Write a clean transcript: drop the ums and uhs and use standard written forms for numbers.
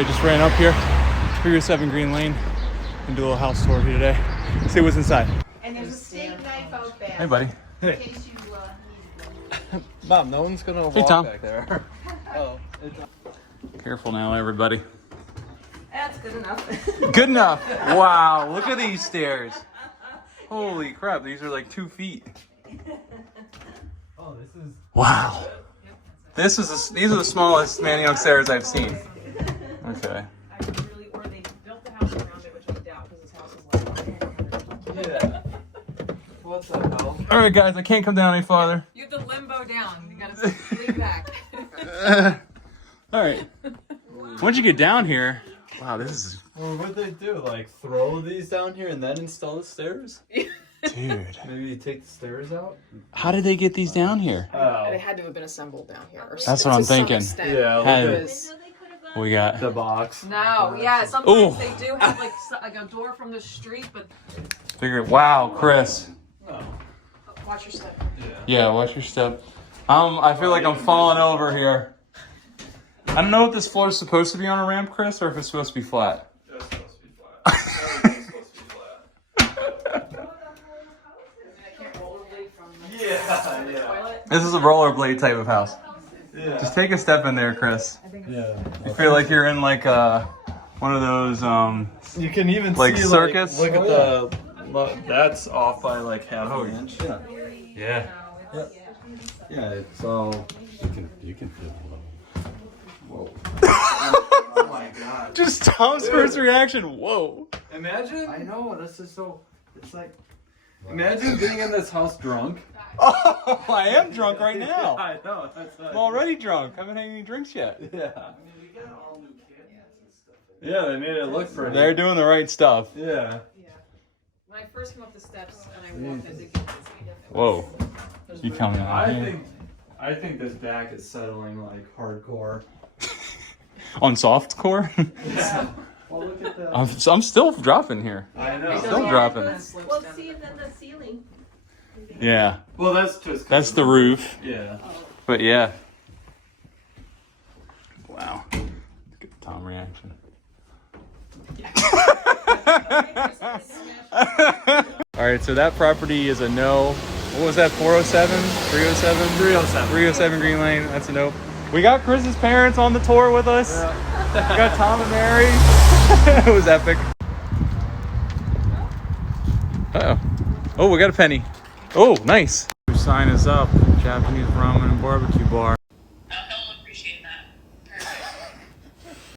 Alright, just ran up here. 307 Green Lane. Gonna do a little house tour here today. See what's inside. And there's a steak knife out there. Hey, buddy. In case you need one. Mom, no one's gonna walk Tom. back there. Oh. Careful now, everybody. That's good enough. Good enough. Wow, look at these stairs. Holy crap, these are like 2 feet. Oh, this is. Wow. These are the smallest Manayunk stairs I've seen. Okay. Or they built the house around it, which I doubt because this house is like. Yeah. What the hell? All right, guys, I can't come down any farther. You have to limbo down. You gotta lean back. All right. Once you get down here, wow, this is. Well, what'd they do? Like throw these down here and then install the stairs? Dude. Maybe you take the stairs out? How did they get these down here? Oh. They had to have been assembled down here. Or That's what I'm thinking. Yeah, look Had- at Because- What we got? the box. No, yeah, sometimes Ooh. they do have like a door from the street, but Figure. Wow, Chris. Oh. watch your step. Yeah, watch your step. I feel like I'm falling over here. I don't know if this floor is supposed to be on a ramp, Chris, or if it's supposed to be flat. It's supposed to be flat. Everything's supposed to be flat. Yeah. Toilet. This is a rollerblade type of house. Yeah. Just take a step in there, Chris. Yeah. You feel like you're in like one of those You can even Like see circus? Like, look at that's off by like half an inch. yeah. Yeah, it's all you can feel it. Whoa. Oh my god. Just Tom's first reaction. Whoa. Imagine. I know, this is so. It's like. Imagine being in this house drunk. Oh, I am drunk right now. I know. That's I'm already drunk. I haven't had any drinks yet. Yeah. I mean, we got all new cabinets and stuff. Yeah, they made it look pretty. They're doing the right stuff. Yeah. Yeah. When I first came up the steps and I walked, I think Whoa. You tell me. I think this back is settling like hardcore. On soft core? Yeah. Well, look at that. I'm still dropping here. I know. Still dropping. Well, See, and then the ceiling. Yeah. Well, that's just. That's the roof. Yeah. But yeah. Wow. Look at the Tom reaction. Alright, so that property is a no. What was that? 407? 307? 307. 307 Green Lane. That's a no. We got Chris's parents on the tour with us. Yeah. We got Tom and Mary. It was epic. Uh-oh. Oh, we got a penny. Oh, nice. Sign is up. Japanese ramen and barbecue bar.